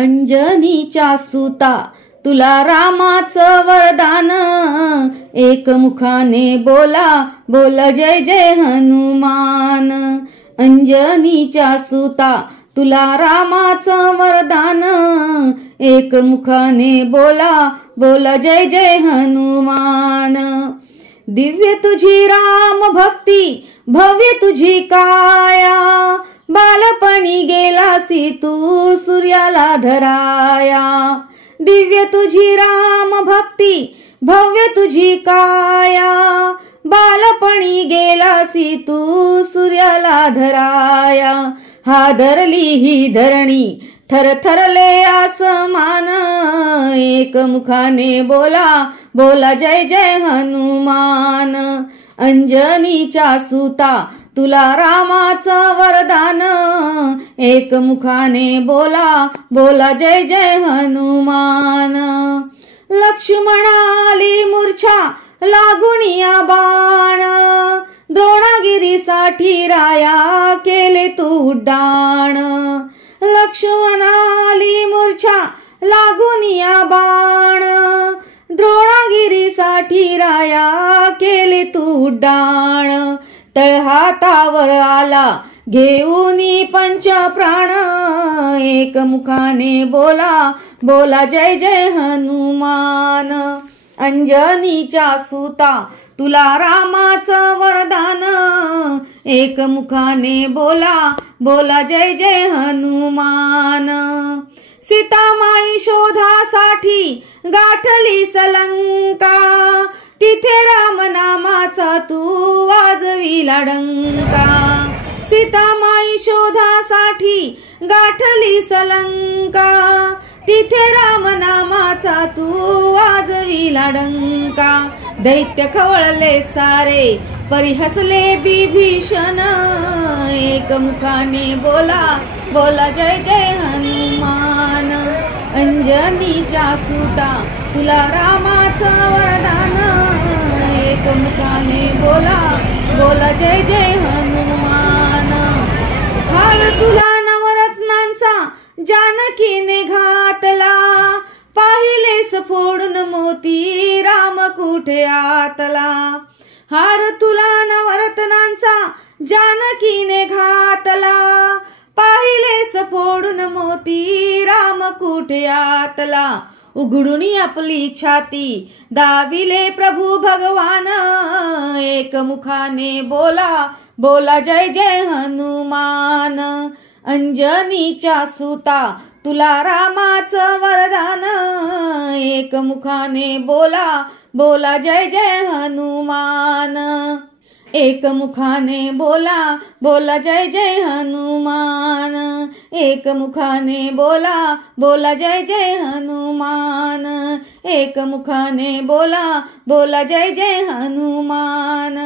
अंजनीच्या सुता तुला रामाचं वरदान, एकमुखाने बोला बोल जय जय हनुमान। अंजनीच्या सुता तुला रामाचं वरदान, एकमुखाने बोला बोल जय जय हनुमान। दिव्य तुझी राम भक्ती भव्य तुझी काया, बालपणी गेलासी तू सूर्याला धराया। दिव्य तुझी राम भक्ती भव्य तुझी काया, बालपणी गेलासी तू सूर्याला धराया। हादरली ही धरणी थरथरले आसमान, एकमुखाने बोला बोला जय जय हनुमान। अंजनीच्या सुता तुला रामाचं वरदान, एकमुखाने बोला बोला जय जय हनुमान। लक्ष्मणाली मूर्छा लागुनिया बाण, द्रोणागिरीसाठी राया केले तू उड्डाण। लक्ष्मणाली मूर्छा लागुनिया बाण, द्रोणागिरीसाठी राया केले तू उड्डाण। तळहातावर आला घेऊनी पंचप्राण, एकमुखाने बोला बोला जय जय हनुमान। अंजनीच्या सुता तुला रामाचं वरदान, एकमुखाने बोला बोला जय जय हनुमान। सीतामाई शोधासाठी गाठली सलंका, तिथे राम नामाचा तू वाजविला डंका। सीतामाई शोधासाठी गाठली सलंका, तिथे राम नामाचा तू वाजविला डंका। दैत्य खवळले सारे परिहसले विभीषण, एकमुखाने बोला बोला जय जय हनुमान। अंजनीच्या सुता तुला रामाचं वरदान, एकमुखाने बोला बोला जय जय हनुमान। हार तुला नवरत्नांचा जानकीने घातला, पाहिलेस फोडून मोती राम कुठे आतला। हार तुला नवरत्नांचा जानकीने घातला, पाहिलेस फोडून मोती राम कुठे आतला। उघडून आपली छाती दाविले प्रभू भगवान, एकमुखाने बोला बोला जय जय हनुमान। अंजनीच्या सुता तुला रामाचं वरदान, एकमुखाने बोला बोला जय जय हनुमान। एकमुखाने बोला बोला जय जय हनुमान। एकमुखाने बोला बोला जय जय हनुमान। एकमुखाने बोला बोला जय जय हनुमान।